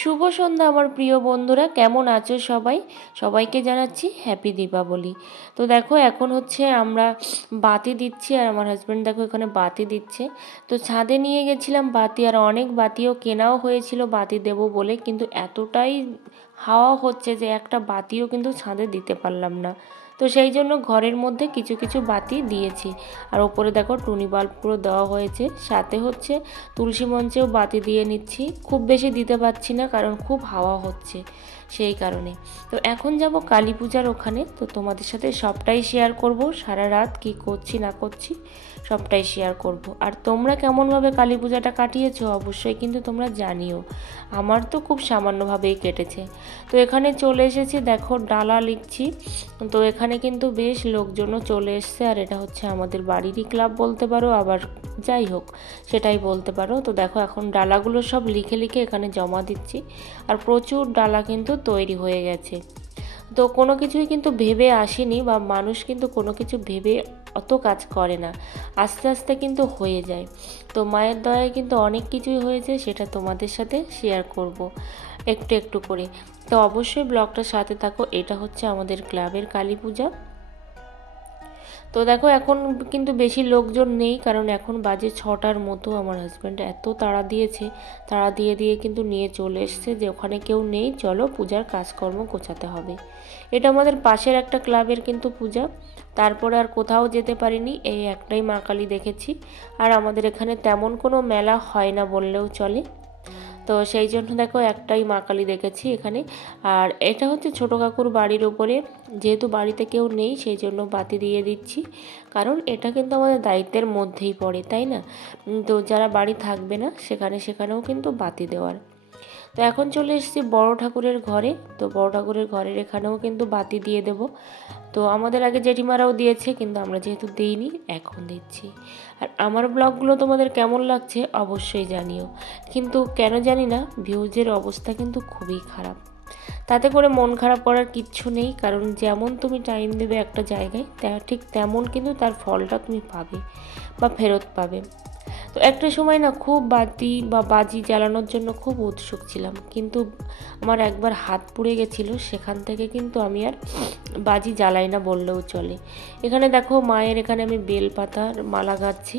শুভ সন্ধ্যা আমার প্রিয় বন্ধুরা, কেমন আছো সবাই? সবাইকে জানাচ্ছি হ্যাপি দীপাবলি। তো দেখো এখন হচ্ছে আমরা বাতি দিচ্ছি, আর আমার হাজব্যান্ড দেখো এখানে বাতি দিচ্ছে। তো ছাদে নিয়ে গেছিলাম বাতি, আর অনেক বাতিও কেনাও হয়েছিল বাতি দেব বলে, কিন্তু এতটাই হাওয়া হচ্ছে যে একটা বাতিও কিন্তু ছাদে দিতে পারলাম না। তো সেই জন্য ঘরের মধ্যে কিছু কিছু বাতি দিয়েছি। আর ওপরে দেখো টুনি বাল্ব পুরো দেওয়া হয়েছে, সাথে হচ্ছে তুলসী মঞ্চেও বাতি দিয়ে নিচ্ছি। খুব বেশি দিতে পারছি না কারণ খুব হাওয়া হচ্ছে, সেই কারণে। তো এখন যাব কালী পূজার ওখানে, তো তোমাদের সাথে সবটাই শেয়ার করব, সারা রাত কি করছি না করছি সবটাই শেয়ার করব। আর তোমরা কেমনভাবে কালী পূজাটা কাটিয়েছো অবশ্যই কিন্তু তোমরা জানিও। আমার তো খুব সামান্যভাবেই কেটেছে। তো এখানে চলে এসেছি, দেখো ডালা লিখছি। তো এখানে কিন্তু বেশ লোকজনও চলে এসছে, আর এটা হচ্ছে আমাদের বাড়িরই ক্লাব বলতে পারো, আবার যাই হোক সেটাই বলতে পারো। তো দেখো এখন ডালাগুলো সব লিখে লিখে এখানে জমা দিচ্ছি, আর প্রচুর ডালা কিন্তু তৈরি হয়ে গেছে। তো কোনো কিছুই কিন্তু ভেবে আসেনি, বা মানুষ কিন্তু কোনো কিছু ভেবে অত কাজ করে না, আস্তে আস্তে কিন্তু হয়ে যায়। তো মায়ের দয়ায় কিন্তু অনেক কিছুই হয়েছে, সেটা তোমাদের সাথে শেয়ার করব একটু একটু করে। তো অবশ্যই ব্লগটার সাথে থাকো। এটা হচ্ছে আমাদের ক্লাবের কালী পূজা। তো দেখো এখন কিন্তু বেশি লোকজন নেই, কারণ এখন বাজে 6টার মতো। আমার হাজব্যান্ড এত তাড়া দিয়েছে, তাড়া দিয়ে দিয়ে কিন্তু নিয়ে চলে এসছে যে ওখানে কেউ নেই, চলো পূজার কাজকর্ম গোছাতে হবে। এটা আমাদের পাশের একটা ক্লাবের কিন্তু পূজা। তারপরে আর কোথাও যেতে পারিনি, এই একটাই মা কালী দেখেছি। আর আমাদের এখানে তেমন কোনো মেলা হয় না বললেও চলে। তো সেই জন্য দেখো একটাই মা কালী দেখেছি এখানে। আর এটা হচ্ছে ছোটো কাকুর বাড়ির ওপরে, যেহেতু বাড়িতে কেউ নেই সেই জন্য বাতি দিয়ে দিচ্ছি, কারণ এটা কিন্তু আমাদের দায়িত্বের মধ্যেই পড়ে, তাই না? তো যারা বাড়ি থাকবে না সেখানেও কিন্তু বাতি দেওয়ার। তো এখন চলে এসেছি বড় ঠাকুরের ঘরে। তো বড় ঠাকুরের ঘরের এখানেও কিন্তু বাতি দিয়ে দেব। তো আমাদের আগে জেঠিমারাও দিয়েছে, কিন্তু আমরা যেহেতু দিইনি এখন দিচ্ছি। আর আমার ব্লগগুলো তোমাদের কেমন লাগছে অবশ্যই জানিও। কিন্তু কেন জানি না ভিউজের অবস্থা কিন্তু খুবই খারাপ। তাতে করে মন খারাপ করার কিচ্ছু নেই, কারণ যেমন তুমি টাইম দেবে একটা জায়গায় ঠিক তেমন কিন্তু তার ফলটা তুমি পাবে বা ফেরত পাবে। তো একটা সময় না খুব বাতি বা বাজি জ্বালানোর জন্য খুব উৎসুক ছিলাম, কিন্তু আমার একবার হাত পুড়ে গেছিলো, সেখান থেকে কিন্তু আমি আর বাজি জ্বালাই না বললেও চলে। এখানে দেখো মায়ের এখানে আমি বেলপাতার মালা গাচ্ছি।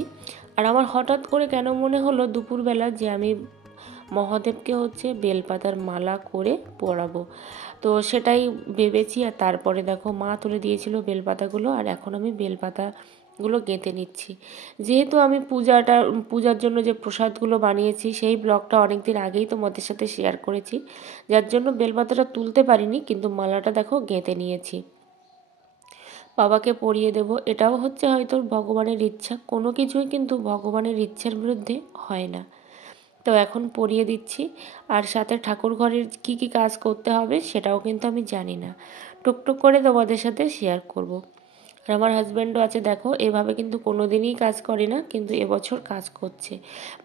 আর আমার হঠাৎ করে কেন মনে হলো দুপুরবেলা যে আমি মহাদেবকে হচ্ছে বেলপাতার মালা করে পরাবো। তো সেটাই ভেবেছি। আর তারপরে দেখো মা তুলে দিয়েছিল বেলপাতাগুলো, আর এখন আমি বেলপাতাগুলো গেঁথে নিচ্ছি। যেহেতু আমি পূজার জন্য যে প্রসাদগুলো বানিয়েছি সেই ব্লগটা অনেক দিন আগেই তোমাদের সাথে শেয়ার করেছি, যার জন্য বেলপাতাটা তুলতে পারিনি, কিন্তু মালাটা দেখো গেঁথে নিয়েছি। বাবাকে পরিয়ে দেব, এটাও হচ্ছে হয়তো ভগবানের ইচ্ছা। কোনো কিছুই কিন্তু ভগবানের ইচ্ছার বিরুদ্ধে হয় না। তো এখন পরিয়ে দিচ্ছি। আর সাথে ঠাকুর ঘরের কী কী কাজ করতে হবে সেটাও কিন্তু আমি জানি না, টুকটুক করে তোমাদের সাথে শেয়ার করব। আর আমার হাজব্যান্ডও আছে, দেখো এভাবে কিন্তু কোনো দিনই কাজ করে না, কিন্তু এবছর কাজ করছে।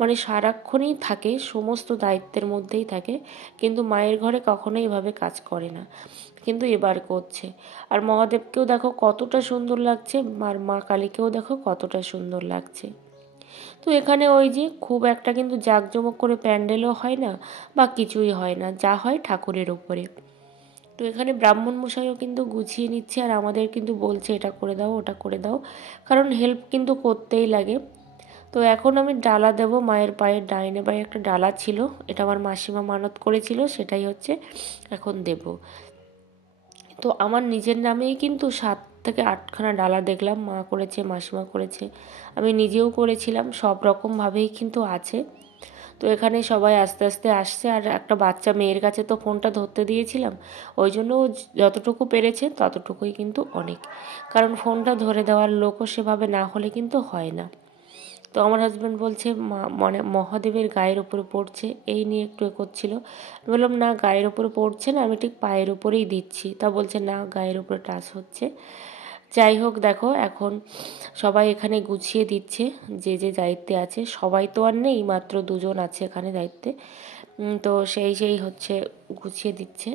মানে সারাক্ষণই থাকে, সমস্ত দায়িত্বের মধ্যেই থাকে, কিন্তু মায়ের ঘরে কখনোই এভাবে কাজ করে না, কিন্তু এবার করছে। আর মহাদেবকেও দেখো কতটা সুন্দর লাগছে, আর মা কালীকেও দেখো কতটা সুন্দর লাগছে। তো এখানে ওই যে খুব একটা কিন্তু জাঁকজমক করে প্যান্ডেলও হয় না বা কিছুই হয় না, যা হয় ঠাকুরের ওপরে। তো এখানে ব্রাহ্মণ মশাইও কিন্তু গুছিয়ে নিচ্ছে, আর আমাদের কিন্তু বলছে এটা করে দাও ওটা করে দাও, কারণ হেল্প কিন্তু করতেই লাগে। তো এখন আমি ডালা দেব, মায়ের পায়ের ডাইনে পায়ে একটা ডালা ছিল, এটা আমার মাসিমা মানত করেছিল, সেটাই হচ্ছে এখন দেব। তো আমার নিজের নামেই কিন্তু 7 থেকে 8খানা ডালা দেখলাম, মা করেছে, মাসিমা করেছে, আমি নিজেও করেছিলাম, সব রকমভাবেই কিন্তু আছে। তো এখানে সবাই আস্তে আস্তে আসছে, আর একটা বাচ্চা মেয়ের কাছে তো ফোনটা ধরতে দিয়েছিলাম, ওই জন্য ও যতটুকু পেরেছে ততটুকুই কিন্তু অনেক, কারণ ফোনটা ধরে দেওয়ার লোকও সেভাবে না হলে কিন্তু হয় না। তো আমার হাজব্যান্ড বলছে মানে মহাদেবের গায়ের উপরে পড়ছে, এই নিয়ে একটু করছিল। বললাম না, গায়ের উপরে পড়ছে না, আমি ঠিক পায়ের উপরেই দিচ্ছি। তা বলছে না, গায়ের উপরে টাচ হচ্ছে। যাই হোক, দেখো এখন সবাই এখানে গুছিয়ে দিচ্ছে, যে যে দায়িত্বে আছে। সবাই তো আর নেই, মাত্র 2জন আছে এখানে দায়িত্বে। তো সেই হচ্ছে গুছিয়ে দিচ্ছে।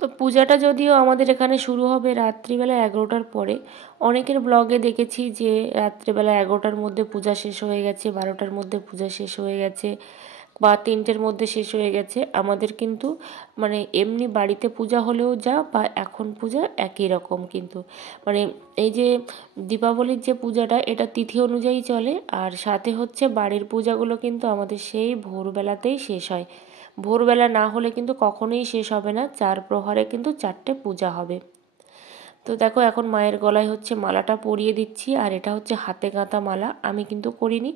তো পূজাটা যদিও আমাদের এখানে শুরু হবে রাত্রিবেলা 11টার পরে। অনেকের ব্লগে দেখেছি যে রাত্রিবেলা 11টার মধ্যে পূজা শেষ হয়ে গেছে, 12টার মধ্যে পূজা শেষ হয়ে গেছে, বা 3টের মধ্যে শেষ হয়ে গেছে। আমাদের কিন্তু মানে এমনি বাড়িতে পূজা হলেও যা বা এখন পূজা একই রকম কিন্তু, মানে এই যে দীপাবলির যে পূজাটা এটা তিথি অনুযায়ী চলে, আর সাথে হচ্ছে বাড়ির পূজাগুলো কিন্তু আমাদের সেই ভোরবেলাতেই শেষ হয়। ভোরবেলা না হলে কিন্তু কখনোই শেষ হবে না, 4 প্রহরে কিন্তু 4টে পূজা হবে। তো দেখো এখন মায়ের গলায় হচ্ছে মালাটা পরিয়ে দিচ্ছি, আর এটা হচ্ছে হাতে গাঁথা মালা, আমি কিন্তু করিনি,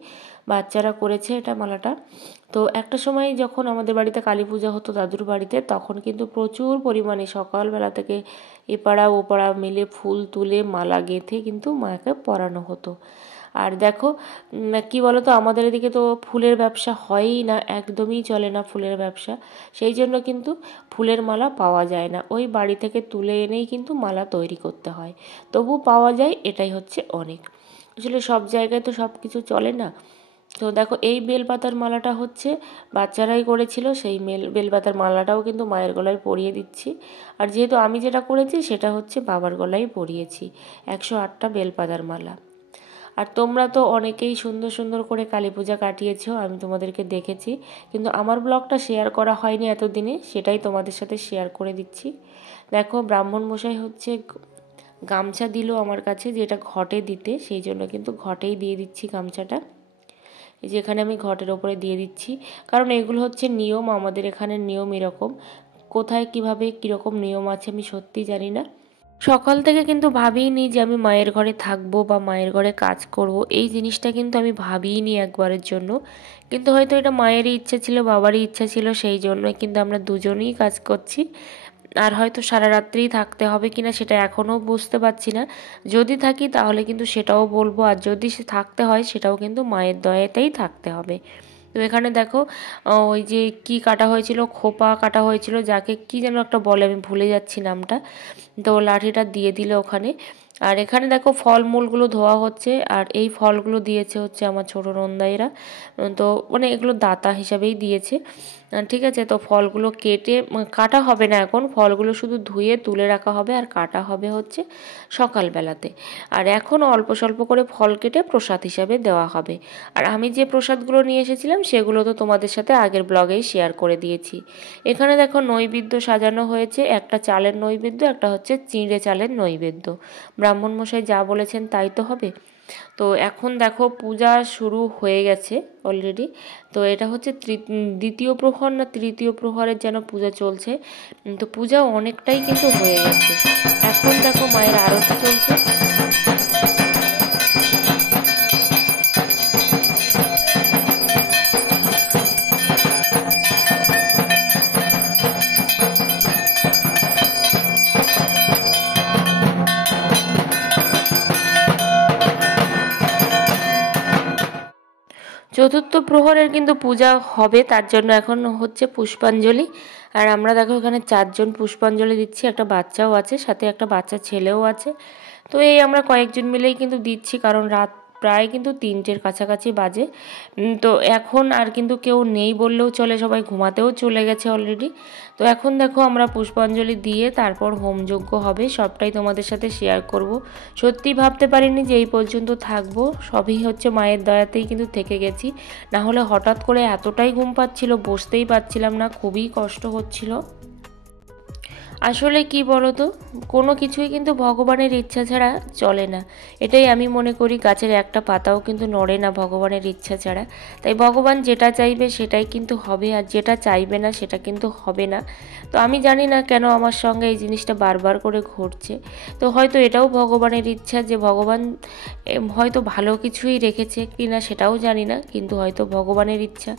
বাচ্চারা করেছে এটা মালাটা। তো একটা সময় যখন আমাদের বাড়িতে কালী পূজা হতো দাদুর বাড়িতে, তখন কিন্তু প্রচুর পরিমাণে সকালবেলা থেকে এপাড়া ওপাড়া মিলে ফুল তুলে মালা গেঁথে কিন্তু মাকে পরানো হতো। আর দেখো কি বলতো, আমাদের এদিকে তো ফুলের ব্যবসা হয়ই না, একদমই চলে না ফুলের ব্যবসা, সেই জন্য কিন্তু ফুলের মালা পাওয়া যায় না, ওই বাড়ি থেকে তুলে এনেই কিন্তু মালা তৈরি করতে হয়। তবু পাওয়া যায়, এটাই হচ্ছে অনেক। আসলে সব জায়গায় তো সব কিছু চলে না। তো দেখো এই বেলপাতার মালাটা হচ্ছে বাচ্চারাই করেছিল, সেই বেলপাতার মালাটাও কিন্তু মায়ের গলায় পরিয়ে দিচ্ছি। আর যেহেতু আমি যেটা করেছি সেটা হচ্ছে বাবার গলায় পরিয়েছি 108টা বেলপাতার মালা। আর তোমরা তো অনেকেই সুন্দর সুন্দর করে কালী পূজা কাটিয়েছো, আমি তোমাদেরকে দেখেছি, কিন্তু আমার ব্লগটা শেয়ার করা হয়নি এতদিনে, সেটাই তোমাদের সাথে শেয়ার করে দিচ্ছি। দেখো ব্রাহ্মণ মশাই হচ্ছে গামছা দিল আমার কাছে, যেটা ঘটে দিতে, সেই জন্য কিন্তু ঘটেই দিয়ে দিচ্ছি গামছাটা। এই যে এখানে আমি ঘটের ওপরে দিয়ে দিচ্ছি, কারণ এগুলো হচ্ছে নিয়ম, আমাদের এখানে নিয়ম এরকম। কোথায় কিভাবে কীরকম নিয়ম আছে আমি সত্যি জানি না। সকাল থেকে কিন্তু ভাবিইনি যে আমি মায়ের ঘরে থাকবো বা মায়ের ঘরে কাজ করব, এই জিনিসটা কিন্তু আমি ভাবিইনি একবারের জন্য। কিন্তু হয়তো এটা মায়েরই ইচ্ছা ছিল, বাবারই ইচ্ছা ছিল, সেই জন্যই কিন্তু আমরা দুজনেই কাজ করছি। আর হয়তো সারা রাত্রিই থাকতে হবে কিনা সেটা এখনও বুঝতে পারছি না। যদি থাকি তাহলে কিন্তু সেটাও বলবো, আর যদি সে থাকতে হয় সেটাও কিন্তু মায়ের দয়াতেই থাকতে হবে। তো এখানে দেখো ওই যে কি কাটা হয়েছিল, খোপা কাটা হয়েছিল, যাকে কি যেন একটা বলে, আমি ভুলে যাচ্ছি নামটা। তো লাঠিটা দিয়ে দিল ওখানে। আর এখানে দেখো ফলমূলগুলো ধোয়া হচ্ছে, আর এই ফলগুলো দিয়েছে হচ্ছে আমার ছোটো নন্দাইরা। তো মানে এগুলো দাতা হিসাবেই দিয়েছে। ঠিক আছে, তো ফলগুলো কেটে কাটা হবে না এখন, ফলগুলো শুধু ধুয়ে তুলে রাখা হবে, আর কাটা হবে হচ্ছে সকালবেলাতে। আর এখন অল্প স্বল্প করে ফল কেটে প্রসাদ হিসাবে দেওয়া হবে। আর আমি যে প্রসাদগুলো নিয়ে এসেছিলাম সেগুলো তো তোমাদের সাথে আগের ব্লগেই শেয়ার করে দিয়েছি। এখানে দেখো নৈবেদ্য সাজানো হয়েছে, একটা চালের নৈবেদ্য, একটা হচ্ছে চিঁড়ে চালের নৈবেদ্য। ব্রাহ্মণ মশাই যা বলেছেন তাই তো হবে। তো এখন দেখো পূজা শুরু হয়ে গেছে অলরেডি। তো এটা হচ্ছে দ্বিতীয় প্রহর না তৃতীয় প্রহরের যেন পূজা চলছে। তো পূজা অনেকটাই কিন্তু হয়ে গেছে। এখন দেখো মায়ের আরতি চলছে। চতুর্থ প্রহরের কিন্তু পূজা হবে, তার জন্য এখন হচ্ছে পুষ্পাঞ্জলি। আর আমরা দেখো এখানে 4জন পুষ্পাঞ্জলি দিচ্ছি, একটা বাচ্চাও আছে, সাথে একটা বাচ্চা ছেলেও আছে। তো এই আমরা কয়েকজন মিলেই কিন্তু দিচ্ছি, কারণ রাত প্রায় কিন্তু 3টের কাছাকাছি বাজে। তো এখন আর কিন্তু কেউ নেই বললেও চলে, সবাই ঘুমাতেও চলে গেছে অলরেডি। তো এখন দেখো আমরা পুষ্পাঞ্জলি দিয়ে তারপর হোমযজ্ঞ হবে, সবটাই তোমাদের সাথে শেয়ার করব। সত্যি ভাবতে পারিনি যে এই পর্যন্ত থাকবো, সবই হচ্ছে মায়ের দয়াতেই কিন্তু থেকে গেছি। না হলে হঠাৎ করে এতটাই ঘুম পাচ্ছিল, বসতেই পারছিলাম না, খুবই কষ্ট হচ্ছিল। আসলে কি বলতো, কোনো কিছুই কিন্তু ভগবানের ইচ্ছা ছাড়া চলে না, এটাই আমি মনে করি। গাছের একটা পাতাও কিন্তু নড়ে না ভগবানের ইচ্ছা ছাড়া। তাই ভগবান যেটা চাইবে সেটাই কিন্তু হবে, আর যেটা চাইবে না সেটা কিন্তু হবে না। তো আমি জানি না কেন আমার সঙ্গে এই জিনিসটা বারবার করে ঘটছে। তো হয়তো এটাও ভগবানের ইচ্ছা, যে ভগবান হয়তো ভালো কিছুই রেখেছে কি না সেটাও জানি না, কিন্তু হয়তো ভগবানের ইচ্ছা,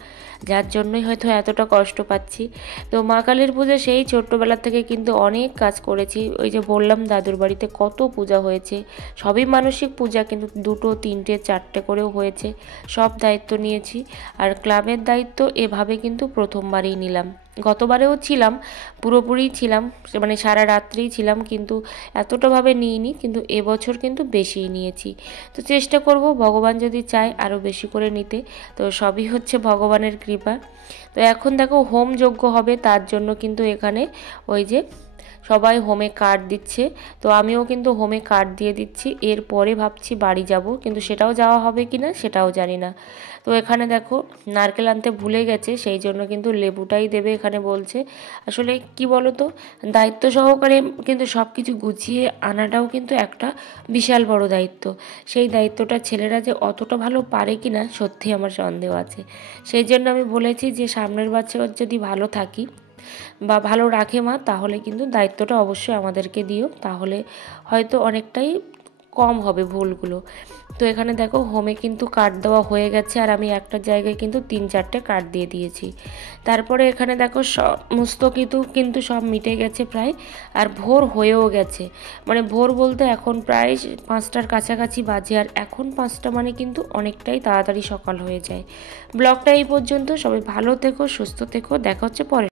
যার জন্যই হয়তো এতটা কষ্ট পাচ্ছি। তো মা কালীর পুজো সেই ছোট্টবেলা থেকে কিন্তু অনেক কাজ করেছি। ওই যে বললাম দাদুর বাড়িতে কত পূজা হয়েছে, সবই মানসিক পূজা, কিন্তু 2টো 3টে 4টে করেও হয়েছে, সব দায়িত্ব নিয়েছি। আর ক্লাবের দায়িত্ব এভাবে কিন্তু প্রথমবারই নিলাম। গতবারেও ছিলাম, পুরোপুরি ছিলাম, মানে সারা রাত্রিই ছিলাম, কিন্তু এতটাভাবে নিইনি, কিন্তু এবছর কিন্তু বেশিই নিয়েছি। তো চেষ্টা করব ভগবান যদি চায় আরও বেশি করে নিতে। তো সবই হচ্ছে ভগবানের কৃপা। তো এখন দেখো হোম যজ্ঞ হবে, তার জন্য কিন্তু এখানে ওই যে সবাই হোমে কার্ড দিচ্ছে, তো আমিও কিন্তু হোমে কার্ড দিয়ে দিচ্ছি। এরপরে ভাবছি বাড়ি যাব, কিন্তু সেটাও যাওয়া হবে কি না সেটাও জানি না। তো এখানে দেখো নারকেল আনতে ভুলে গেছে, সেই জন্য কিন্তু লেবুটাই দেবে এখানে বলছে। আসলে কি বলো তো, দায়িত্ব সহকারে কিন্তু সব কিছু গুছিয়ে আনাটাও কিন্তু একটা বিশাল বড় দায়িত্ব। সেই দায়িত্বটা ছেলেরা যে অতটা ভালো পারে কি না সত্যি আমার সন্দেহ আছে। সেই জন্য আমি বলেছি যে সামনের বছর যদি ভালো থাকি বা ভালো রাখে মা, তাহলে কিন্তু দায়িত্বটা অবশ্যই আমাদেরকে দিও, তাহলে হয়তো অনেকটাই কম হবে ভুলগুলো। তো এখানে দেখো হোমে কিন্তু কার্ড দেওয়া হয়ে গেছে, আর আমি একটা জায়গায় কিন্তু 3-4টে কার্ড দিয়ে দিয়েছি। তারপরে এখানে দেখো সমস্ত কিন্তু সব মিটে গেছে প্রায়, আর ভোর হয়েও গেছে। মানে ভোর বলতে এখন প্রায় 5টার কাছাকাছি বাজে, আর এখন 5টা মানে কিন্তু অনেকটাই তাড়াতাড়ি সকাল হয়ে যায়। ব্লগটা এই পর্যন্ত, সবাই ভালো থেকো, সুস্থ থেকো, দেখা হচ্ছে পরে।